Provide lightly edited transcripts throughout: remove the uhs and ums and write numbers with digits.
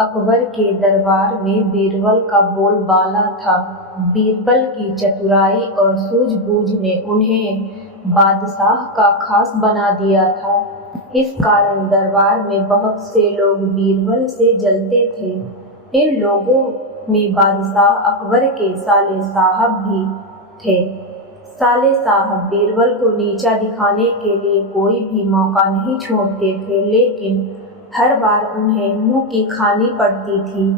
अकबर के दरबार में बीरबल का बोलबाला था। बीरबल की चतुराई और सूझबूझ ने उन्हें बादशाह का खास बना दिया था। इस कारण दरबार में बहुत से लोग बीरबल से जलते थे। इन लोगों में बादशाह अकबर के साले साहब भी थे। साले साहब बीरबल को नीचा दिखाने के लिए कोई भी मौका नहीं छोड़ते थे, लेकिन हर बार उन्हें मुंह की खानी पड़ती थी।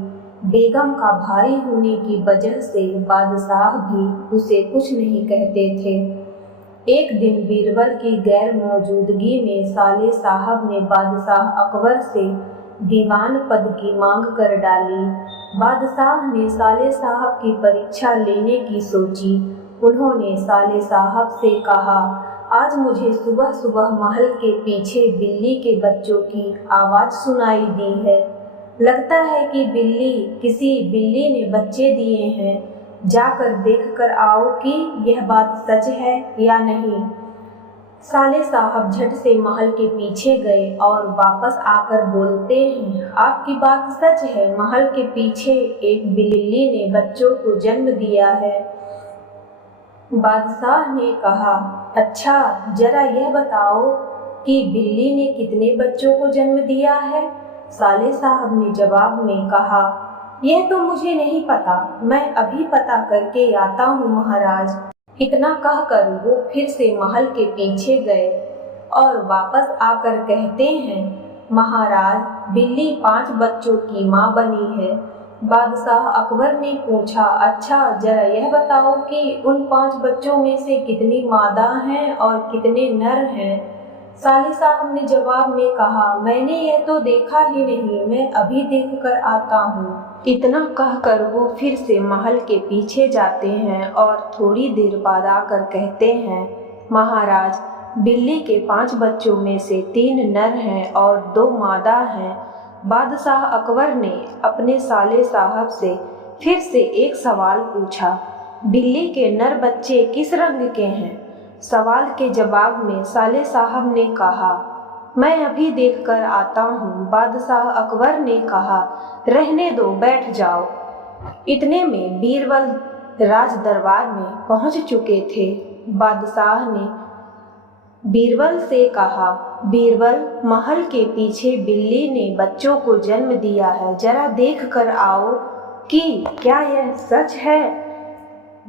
बेगम का भाई होने की वजह से बादशाह भी उसे कुछ नहीं कहते थे। एक दिन बीरबल की गैर मौजूदगी में साले साहब ने बादशाह अकबर से दीवान पद की मांग कर डाली। बादशाह ने साले साहब की परीक्षा लेने की सोची। उन्होंने साले साहब से कहा, आज मुझे सुबह सुबह महल के पीछे बिल्ली के बच्चों की आवाज़ सुनाई दी है। लगता है कि किसी बिल्ली ने बच्चे दिए हैं। जाकर देख कर आओ कि यह बात सच है या नहीं। साले साहब झट से महल के पीछे गए और वापस आकर बोलते हैं, आपकी बात सच है, महल के पीछे एक बिल्ली ने बच्चों को जन्म दिया है। बादशाह ने कहा, अच्छा जरा यह बताओ कि बिल्ली ने कितने बच्चों को जन्म दिया है। साले साहब ने जवाब में कहा, यह तो मुझे नहीं पता, मैं अभी पता करके आता हूँ महाराज। इतना कहकर वो फिर से महल के पीछे गए और वापस आकर कहते हैं, महाराज बिल्ली 5 बच्चों की माँ बनी है। बादशाह अकबर ने पूछा, अच्छा जरा यह बताओ कि उन 5 बच्चों में से कितनी मादा हैं और कितने नर हैं। साले साहब ने जवाब में कहा, मैंने यह तो देखा ही नहीं, मैं अभी देख कर आता हूँ। इतना कहकर वो फिर से महल के पीछे जाते हैं और थोड़ी देर बाद आकर कहते हैं, महाराज बिल्ली के 5 बच्चों में से 3 नर हैं और 2 मादा हैं। बादशाह अकबर ने अपने साले साहब से फिर से एक सवाल पूछा, बिल्ली के नर बच्चे किस रंग के हैं। सवाल के जवाब में साले साहब ने कहा, मैं अभी देख कर आता हूँ। बादशाह अकबर ने कहा, रहने दो, बैठ जाओ। इतने में बीरबल राज दरबार में पहुँच चुके थे। बादशाह ने बीरबल से कहा, बीरबल महल के पीछे बिल्ली ने बच्चों को जन्म दिया है, जरा देख कर आओ कि क्या यह सच है।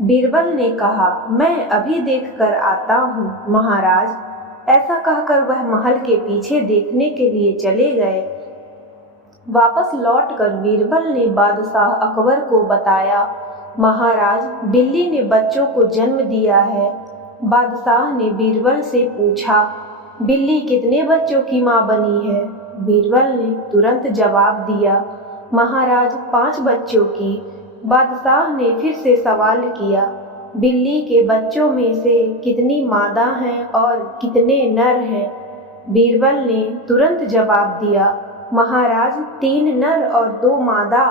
बीरबल ने कहा, मैं अभी देख कर आता हूँ महाराज। ऐसा कहकर वह महल के पीछे देखने के लिए चले गए। वापस लौटकर बीरबल ने बादशाह अकबर को बताया, महाराज बिल्ली ने बच्चों को जन्म दिया है। बादशाह ने बीरबल से पूछा, बिल्ली कितने बच्चों की माँ बनी है। बीरबल ने तुरंत जवाब दिया, महाराज 5 बच्चों की। बादशाह ने फिर से सवाल किया, बिल्ली के बच्चों में से कितनी मादा हैं और कितने नर हैं। बीरबल ने तुरंत जवाब दिया, महाराज 3 नर और 2 मादा।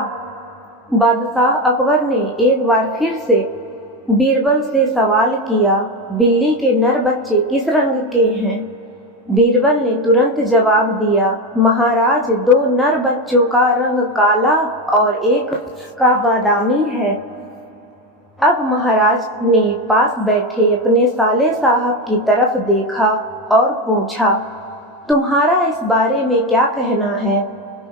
बादशाह अकबर ने एक बार फिर से बीरबल से सवाल किया, बिल्ली के नर बच्चे किस रंग के हैं। बीरबल ने तुरंत जवाब दिया, महाराज 2 नर बच्चों का रंग काला और एक का बादामी है। अब महाराज ने पास बैठे अपने साले साहब की तरफ देखा और पूछा, तुम्हारा इस बारे में क्या कहना है।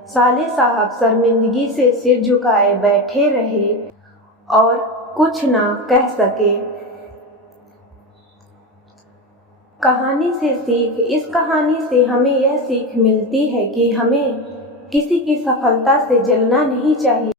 साले साहब शर्मिंदगी से सिर झुकाए बैठे रहे और कुछ ना कह सके। कहानी से सीख। इस कहानी से हमें यह सीख मिलती है कि हमें किसी की सफलता से जलना नहीं चाहिए।